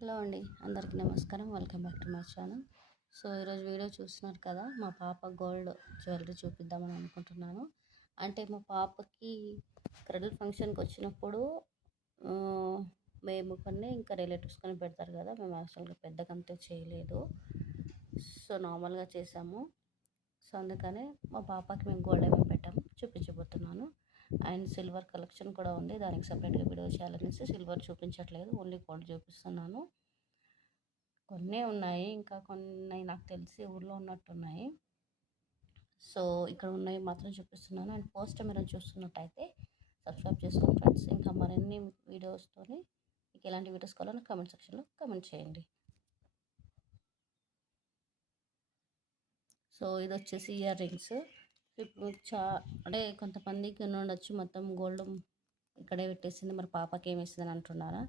Hello అండి, అందరికీ నమస్కారం. Welcome back to my channel. So ఈరోజు వీడియో చూస్తున్నారు కదా, మా పాప గోల్డ్ జ్యువెలరీ చూపిద్దామని అనుకుంటున్నాను. అంటే మా పాపకి క్రెడిట్ ఫంక్షన్కి వచ్చినప్పుడు ఆ, మేము కొన్ని ఇంకా రిలేటివ్స్ కొన్ని పెడతారు కదా, మేము యాక్చువల్గా పెద్దగంతే చేయలేదు. సో నార్మల్గా చేసాము. సో అందుకనే మా పాపకి మేము గోల్డ్ ఏమేమి పెట్టాము చూపించబోతున్నాను. అండ్ సిల్వర్ కలెక్షన్ కూడా ఉంది, దానికి సపరేట్గా వీడియో చేయాలనేసి సిల్వర్ చూపించట్లేదు, ఓన్లీ గోల్డ్ చూపిస్తున్నాను. కొన్నే ఉన్నాయి, ఇంకా కొన్ని నాకు తెలిసి ఊర్లో ఉన్నట్టున్నాయి. సో ఇక్కడ ఉన్నవి మాత్రం చూపిస్తున్నాను. అండ్ పోస్ట్ మీరు చూస్తున్నట్టయితే సబ్స్క్రైబ్ చేసుకోండి ఫ్రెండ్స్. ఇంకా మరిన్ని వీడియోస్తోని మీకు ఎలాంటి వీడియోస్ కావాలో కామెంట్ సెక్షన్లో కామెంట్ చేయండి. సో ఇది వచ్చేసి ఇయర్ రింగ్స్. ఇప్పుడు అంటే కొంతమందికి ఉండొచ్చు మొత్తం గోల్డ్ ఇక్కడే పెట్టేసింది, మరి పాపకి ఏమి వేసిందని అంటున్నారా.